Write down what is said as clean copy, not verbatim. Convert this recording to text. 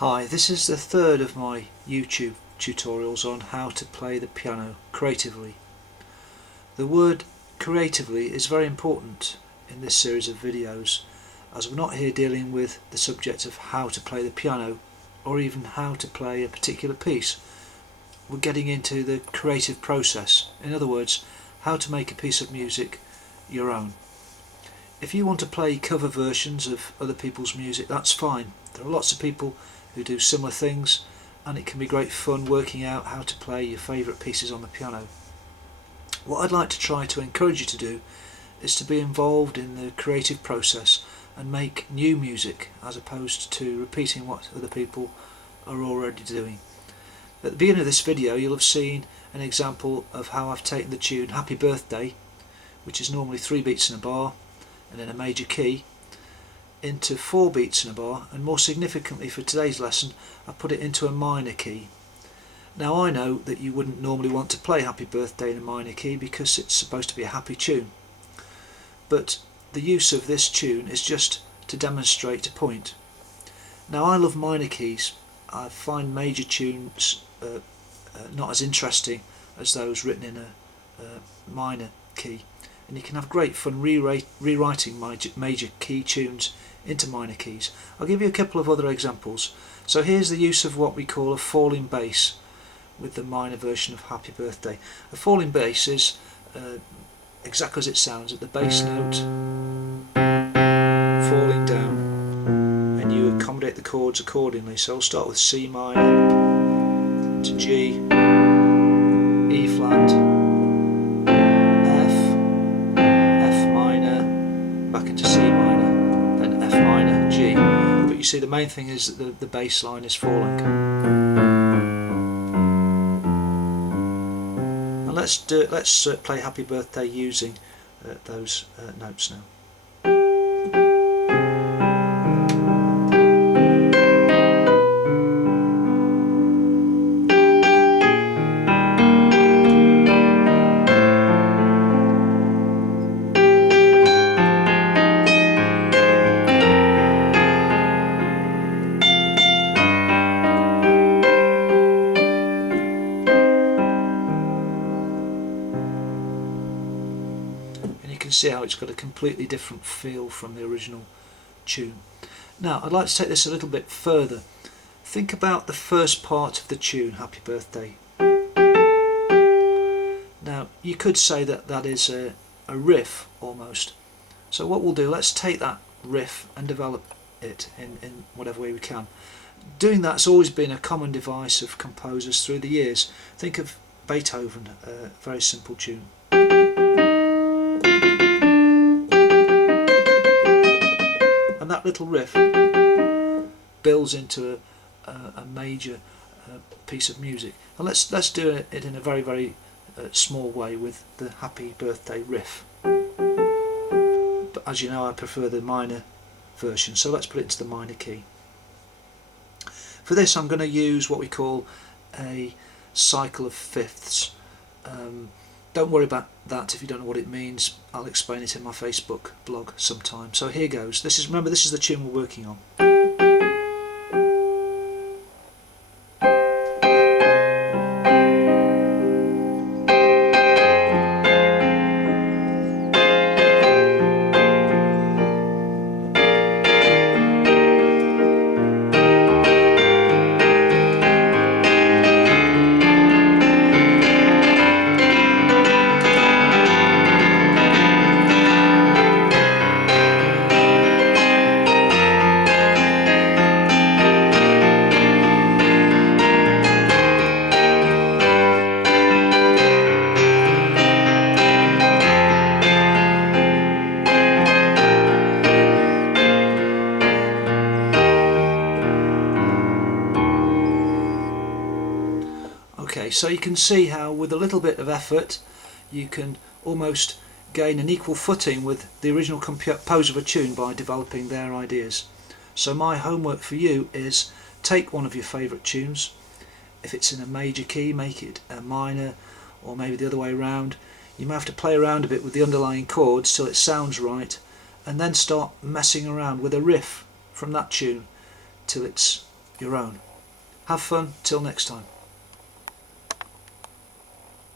Hi, this is the third of my YouTube tutorials on how to play the piano creatively. The word creatively is very important in this series of videos, as we're not here dealing with the subject of how to play the piano or even how to play a particular piece. We're getting into the creative process, in other words, how to make a piece of music your own. If you want to play cover versions of other people's music, that's fine. There are lots of people who do similar things, and it can be great fun working out how to play your favourite pieces on the piano. What I'd like to try to encourage you to do is to be involved in the creative process and make new music as opposed to repeating what other people are already doing. At the beginning of this video you'll have seen an example of how I've taken the tune Happy Birthday, which is normally 3 beats in a bar and in a major key, into 4 beats in a bar, and more significantly for today's lesson I put it into a minor key. Now I know that you wouldn't normally want to play Happy Birthday in a minor key because it's supposed to be a happy tune, but the use of this tune is just to demonstrate a point. Now I love minor keys. I find major tunes not as interesting as those written in a minor key, and you can have great fun rewriting major key tunes into minor keys. I'll give you a couple of other examples. So here's the use of what we call a falling bass with the minor version of Happy Birthday. A falling bass is exactly as it sounds, at the bass note falling down, and you accommodate the chords accordingly. So I'll start with C minor to G, E flat, F minor, back into C minor, then F minor, G. But you see the main thing is that the bass line is falling. And let's play Happy Birthday using those notes now. You can see how it's got a completely different feel from the original tune. Now I'd like to take this a little bit further. Think about the first part of the tune, Happy Birthday. Now you could say that that is a riff almost. So what we'll do, let's take that riff and develop it in whatever way we can. Doing that's always been a common device of composers through the years. Think of Beethoven, a very simple tune. And that little riff builds into a major piece of music. And let's do it in a very small way with the Happy Birthday riff. But as you know, I prefer the minor version, so let's put it into the minor key. For this I'm going to use what we call a cycle of fifths. Don't worry about that if you don't know what it means. I'll explain it in my Facebook blog sometime. So here goes. Remember, this is the tune we're working on. Okay, so you can see how with a little bit of effort you can almost gain an equal footing with the original composer of a tune by developing their ideas. So my homework for you is take one of your favourite tunes. If it's in a major key, make it a minor, or maybe the other way around. You may have to play around a bit with the underlying chords till it sounds right, and then start messing around with a riff from that tune till it's your own. Have fun, till next time.